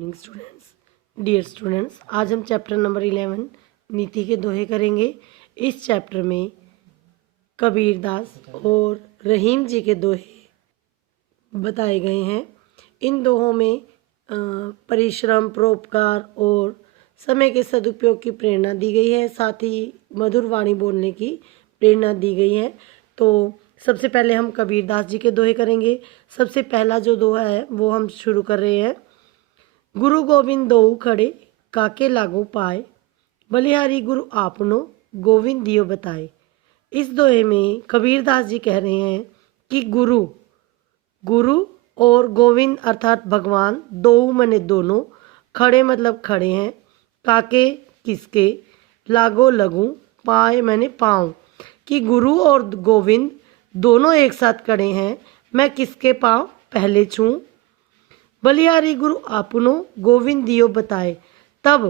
Evening students, dear students, आज हम chapter number 11 नीति के दोहे करेंगे। इस चैप्टर में कबीरदास और रहीम जी के दोहे बताए गए हैं। इन दोहों में परिश्रम, परोपकार और समय के सदुपयोग की प्रेरणा दी गई है, साथ ही मधुर वाणी बोलने की प्रेरणा दी गई है। तो सबसे पहले हम कबीरदास जी के दोहे करेंगे। सबसे पहला जो दोहा है वो हम शुरू कर रहे हैं। गुरु गोविंद दोऊ खड़े, काके लागो पाए, बलिहारी गुरु आपनो, गोविंद दियो बताए। इस दोहे में कबीरदास जी कह रहे हैं कि गुरु और गोविंद अर्थात भगवान, दोऊ मने दोनों, खड़े मतलब खड़े हैं, काके किसके, लागो लगूं, पाए मैंने पाँव, कि गुरु और गोविंद दोनों एक साथ खड़े हैं, मैं किसके पाँव पहले छूं। बलिहारी गुरु आपनो, गोविंद दियो बताए। तब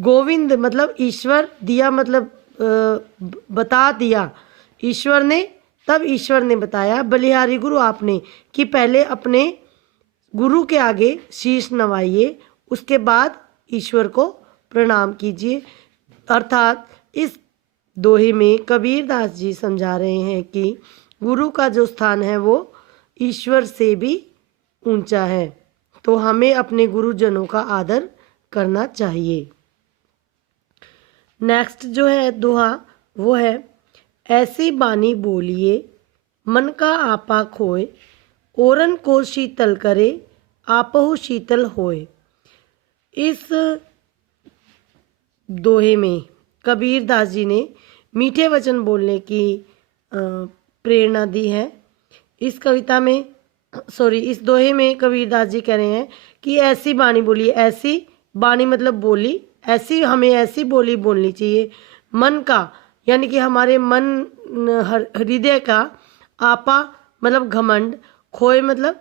गोविंद मतलब ईश्वर, दिया मतलब बता दिया ईश्वर ने, तब ईश्वर ने बताया बलिहारी गुरु आपने, कि पहले अपने गुरु के आगे शीश नवाइए, उसके बाद ईश्वर को प्रणाम कीजिए। अर्थात इस दोहे में कबीरदास जी समझा रहे हैं कि गुरु का जो स्थान है वो ईश्वर से भी ऊंचा है, तो हमें अपने गुरुजनों का आदर करना चाहिए। नेक्स्ट जो है दोहा वो है, ऐसी बानी बोलिए मन का आपा खोए, ओरन को शीतल करे आपहु शीतल होए। इस दोहे में कबीरदास जी ने मीठे वचन बोलने की प्रेरणा दी है। इस दोहे में कबीरदास जी कह रहे हैं कि ऐसी बानी बोलिए, ऐसी बानी मतलब बोली, हमें ऐसी बोली बोलनी चाहिए मन का, यानी कि हमारे मन हृदय का, आपा मतलब घमंड, खोए मतलब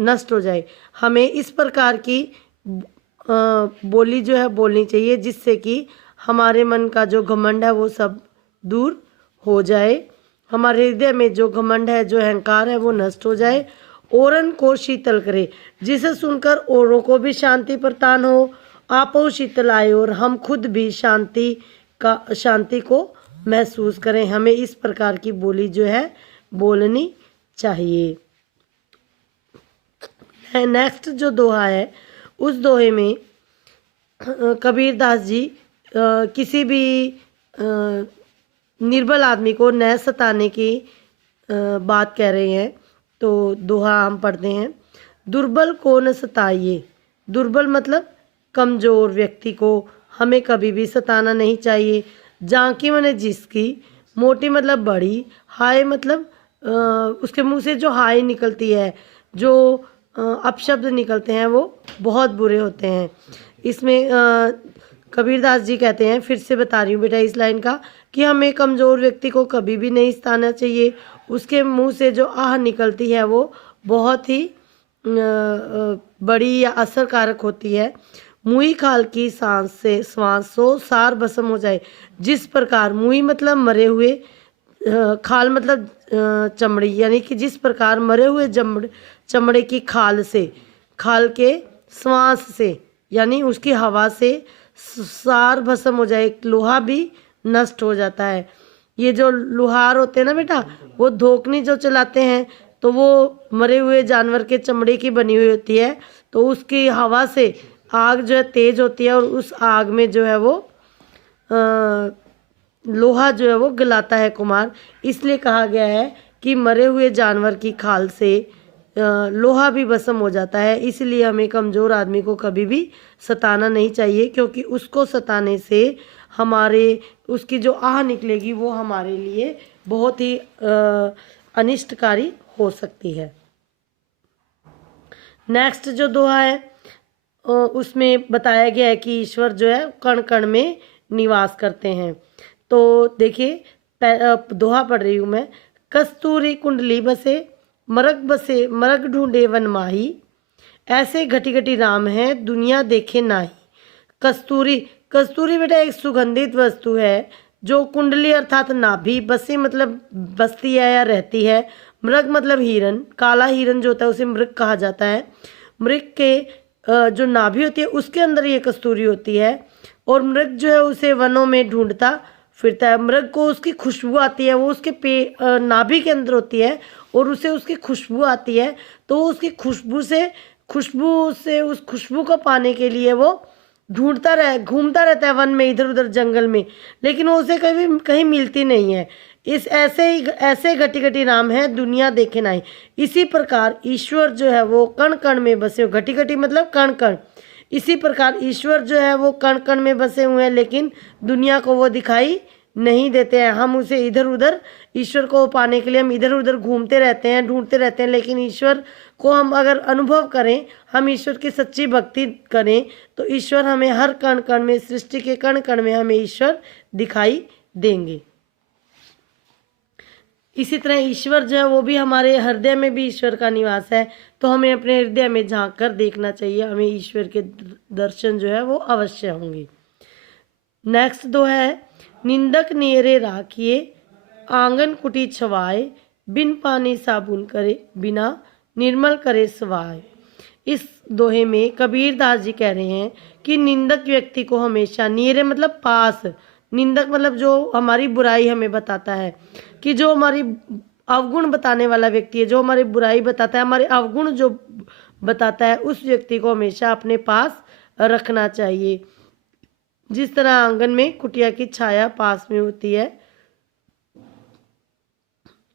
नष्ट हो जाए। हमें इस प्रकार की बोली जो है बोलनी चाहिए जिससे कि हमारे मन का जो घमंड है वो सब दूर हो जाए, हमारे हृदय में जो घमंड है, जो अहंकार है वो नष्ट हो जाए। औरन को शीतल करे, जिसे सुनकर औरों को भी शांति प्रदान हो, आपो शीतल आए, और हम खुद भी शांति को महसूस करें। हमें इस प्रकार की बोली जो है बोलनी चाहिए। नेक्स्ट जो दोहा है उस दोहे में कबीरदास जी किसी भी निर्बल आदमी को न सताने की बात कह रहे हैं। तो दोहा हम पढ़ते हैं। दुर्बल को न सताइए, दुर्बल मतलब कमज़ोर व्यक्ति को हमें कभी भी सताना नहीं चाहिए। जांकी मने जिसकी, मोटी मतलब बड़ी, हाय मतलब उसके मुंह से जो हाय निकलती है, जो अपशब्द निकलते हैं वो बहुत बुरे होते हैं। इसमें कबीरदास जी कहते हैं, फिर से बता रही हूँ बेटा इस लाइन का, कि हमें कमज़ोर व्यक्ति को कभी भी नहीं सताना चाहिए। उसके मुंह से जो आह निकलती है वो बहुत ही बड़ी या असरकारक होती है। मुई खाल की सांस से श्वास सो सार भस्म हो जाए। जिस प्रकार मुई मतलब मरे हुए, खाल मतलब चमड़ी, यानी कि जिस प्रकार मरे हुए चमड़े की खाल से, खाल के श्वास से यानी उसकी हवा से सार भस्म हो जाए, लोहा भी नष्ट हो जाता है। ये जो लोहार होते हैं ना बेटा, वो धोकनी जो चलाते हैं तो वो मरे हुए जानवर के चमड़े की बनी हुई होती है, तो उसकी हवा से आग जो है तेज होती है और उस आग में जो है वो लोहा जो है वो गलाता है कुमार। इसलिए कहा गया है कि मरे हुए जानवर की खाल से लोहा भी भस्म हो जाता है। इसलिए हमें कमज़ोर आदमी को कभी भी सताना नहीं चाहिए, क्योंकि उसको सताने से उसकी जो आह निकलेगी वो हमारे लिए बहुत ही अनिष्टकारी हो सकती है। नेक्स्ट जो दोहा है उसमें बताया गया है कि ईश्वर जो है कण कण में निवास करते हैं। तो देखिए दोहा पढ़ रही हूँ मैं। कस्तूरी कुंडली बसे, मरग ढूंढे वन माही, ऐसे घटी घटी राम है दुनिया देखे नाही। कस्तूरी बेटा एक सुगंधित वस्तु है जो कुंडली अर्थात नाभि, बसे मतलब बसती है या रहती है, मृग मतलब हिरन, काला हिरन जो होता है उसे मृग कहा जाता है। मृग के जो नाभि होती है उसके अंदर ये कस्तूरी होती है, और मृग जो है उसे वनों में ढूंढता फिरता है। मृग को उसकी खुशबू आती है, वो उसके नाभि के अंदर होती है और उसे उसकी खुशबू आती है, तो उसकी खुशबू से उस खुशबू को पाने के लिए वो घूमता रहता है वन में, इधर उधर जंगल में, लेकिन वो उसे कभी कहीं मिलती नहीं है। इस ऐसे घटी घटी नाम है दुनिया देखे नाई। इसी प्रकार ईश्वर जो है वो कण कण में बसे हो, घटी घटी मतलब कण कण। इसी प्रकार ईश्वर जो है वो कण कण में बसे हुए हैं, लेकिन दुनिया को वो दिखाई नहीं देते हैं। हम उसे इधर उधर, ईश्वर को पाने के लिए हम इधर उधर घूमते रहते हैं, ढूंढते रहते हैं, लेकिन ईश्वर को हम अगर अनुभव करें, हम ईश्वर की सच्ची भक्ति करें, तो ईश्वर हमें हर कण कण में, सृष्टि के कण कण में हमें ईश्वर दिखाई देंगे। इसी तरह ईश्वर जो है वो भी हमारे हृदय में भी ईश्वर का निवास है, तो हमें अपने हृदय में झांक कर देखना चाहिए, हमें ईश्वर के दर्शन जो है वो अवश्य होंगे। नेक्स्ट 2 है, निंदक नियरे राखिए आंगन कुटी छवाए, बिन पानी साबुन करे बिना निर्मल करे सवाए। इस दोहे में कबीर दास जी कह रहे हैं कि निंदक व्यक्ति को हमेशा, नियरे मतलब पास, निंदक मतलब जो हमारी बुराई हमें बताता है, कि जो हमारी अवगुण बताने वाला व्यक्ति है, जो हमारी बुराई बताता है, हमारे अवगुण जो बताता है, उस व्यक्ति को हमेशा अपने पास रखना चाहिए। जिस तरह आंगन में कुटिया की छाया पास में होती है,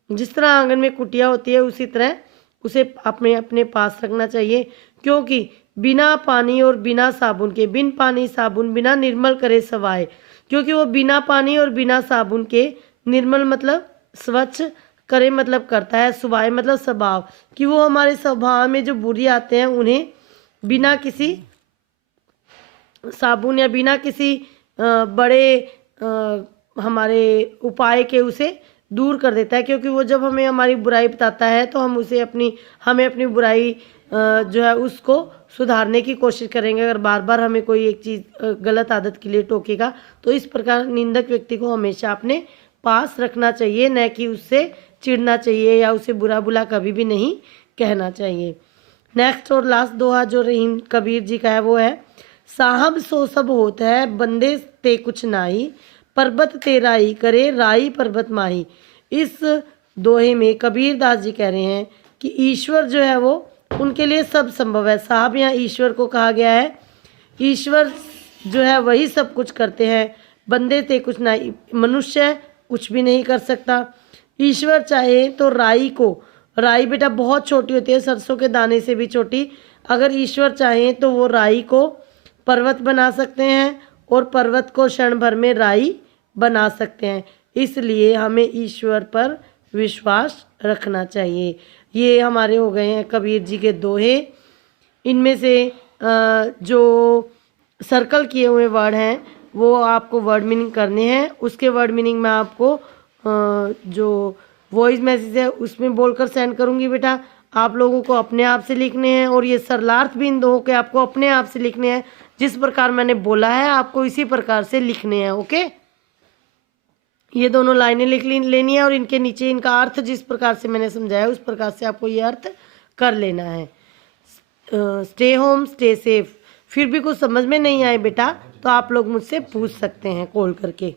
जिस तरह आंगन में कुटिया होती है, उसी तरह उसे अपने पास रखना चाहिए, क्योंकि बिना पानी और बिना साबुन के, बिन पानी साबुन बिना निर्मल करे सवाए, क्योंकि वो बिना पानी और बिना साबुन के, निर्मल मतलब स्वच्छ, करे मतलब करता है, सुवाए मतलब स्वभाव, कि वो हमारे स्वभाव में जो बुरी आते हैं उन्हें बिना किसी साबुन या बिना किसी बड़े हमारे उपाय के उसे दूर कर देता है। क्योंकि वो जब हमें हमारी बुराई बताता है तो हम उसे हमें अपनी बुराई जो है उसको सुधारने की कोशिश करेंगे। अगर बार बार हमें कोई एक चीज़ गलत आदत के लिए टोकेगा, तो इस प्रकार निंदक व्यक्ति को हमेशा अपने पास रखना चाहिए, न कि उससे चिढ़ना चाहिए या उसे बुरा बुला कभी भी नहीं कहना चाहिए। नेक्स्ट और लास्ट दोहा जो रहीम कबीर जी का है वो है, साहब सो सब होत है बंदे ते कुछ नाई, पर्वत ते राई करे राई पर्वत माही। इस दोहे में कबीर दास जी कह रहे हैं कि ईश्वर जो है वो उनके लिए सब संभव है। साहब यहाँ ईश्वर को कहा गया है, ईश्वर जो है वही सब कुछ करते हैं, बंदे ते कुछ नाई, मनुष्य कुछ भी नहीं कर सकता। ईश्वर चाहे तो राई बेटा बहुत छोटी होती है, सरसों के दाने से भी छोटी, अगर ईश्वर चाहे तो वो राई को पर्वत बना सकते हैं और पर्वत को क्षण भर में राई बना सकते हैं। इसलिए हमें ईश्वर पर विश्वास रखना चाहिए। ये हमारे हो गए हैं कबीर जी के दोहे। इनमें से जो सर्कल किए हुए वर्ड हैं वो आपको वर्ड मीनिंग करने हैं। उसके वर्ड मीनिंग मैं आपको जो वॉइस मैसेज है उसमें बोलकर सेंड करूँगी बेटा। आप लोगों को अपने आप से लिखने हैं, और ये सरलार्थ भी इन दोहों के आपको अपने आप से लिखने हैं। जिस प्रकार मैंने बोला है आपको इसी प्रकार से लिखने हैं। ओके, ये दोनों लाइनें लिख लेनी है और इनके नीचे इनका अर्थ जिस प्रकार से मैंने समझाया उस प्रकार से आपको ये अर्थ कर लेना है। Stay home stay safe. फिर भी कुछ समझ में नहीं आए बेटा तो आप लोग मुझसे पूछ सकते हैं कॉल करके।